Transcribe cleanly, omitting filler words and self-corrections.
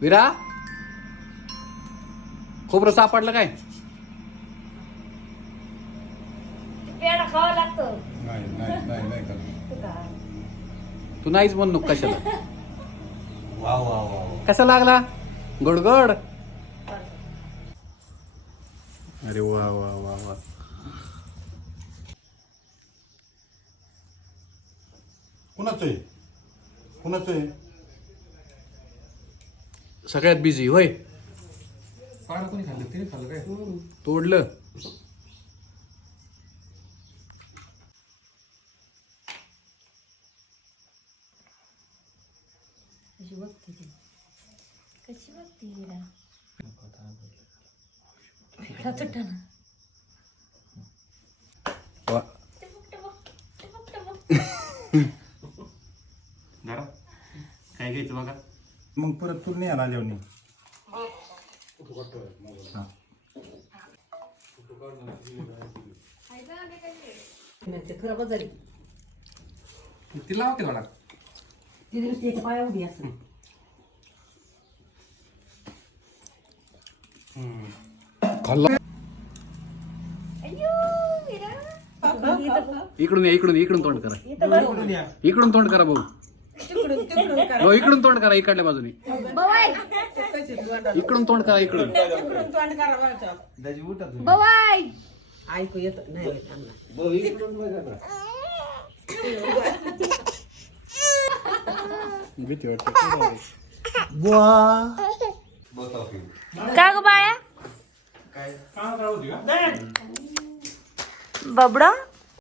विरा खोबरं सापडलं काय? पेढा खावा लागतो. तू नाहीच म्हण नको कशाला. वा वा वा. कसा लागला? गोडगोड. अरे वा वा वा वा. कुणाचं सगळ्यात बिझी होय. कोणी खाल्लं? तिने खाल्लं काय? तोडलं. कशी बघते ती? कशी बघते हिला? पेढा तुटला ना. वा. जरा काय घ्यायचं बघा. मग परत तू नाही आला जेवणी. खराब झाली ती लावते मला. ती नुसती एका पाया उभी असं. खाल्ला. अय्यो, विरा. इकडून या, इकडून तोंड करा. इकडून तोंड करा भाऊ. हो, इकडून तोंड करा इकडल्या बाजूने. बवाय इकडून तोंड करा इकडून. बवाय. ऐकू येत नाही भीती वाटते. का ग बाळा? बबडा